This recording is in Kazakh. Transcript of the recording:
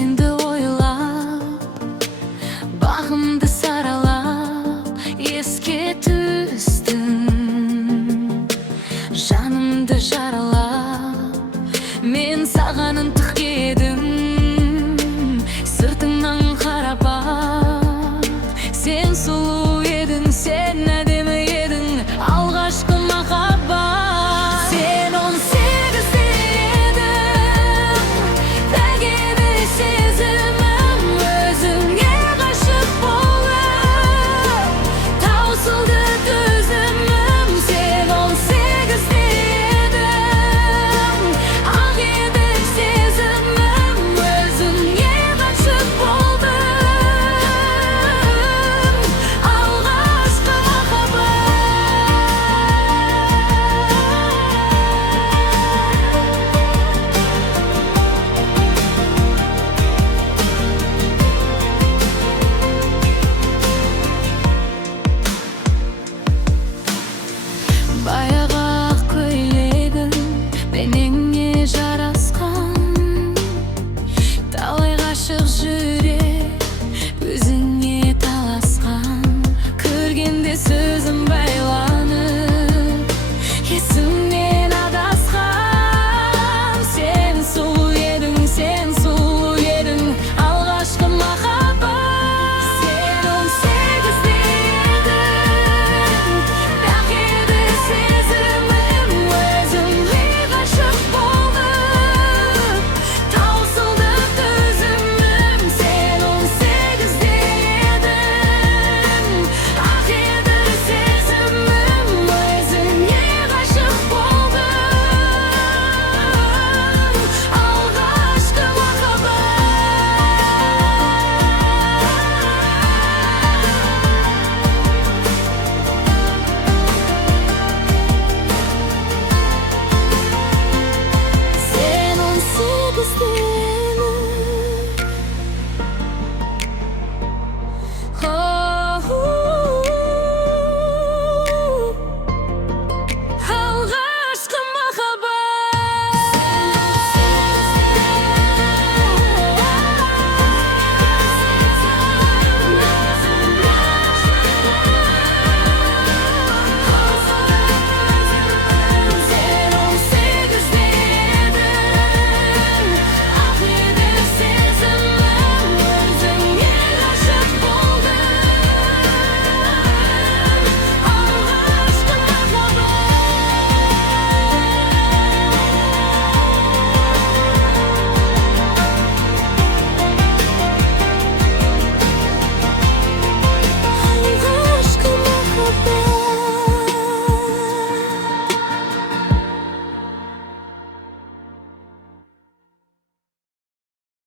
сенді ойлап, бағымды саралап, еске түстім. Жанымды жаралап, мен саған ынтық едім. Сыртыңнан қарап бақ, сен сұлу едің, сен әдемі едің. Алғашқы махаббат. Сен 18-де едің, тәгеді сезімім. Өзіңе ғашық болып, таусылды төзімім. Сен 18-де едің, ақ еді сезімім. Өзіңе ғашық болдым, алғашқы баяғы ақ көйлегің бейнеңе жарасқан. Талай ғашық жүрек өзіңе таласқан. Көргенде сөзім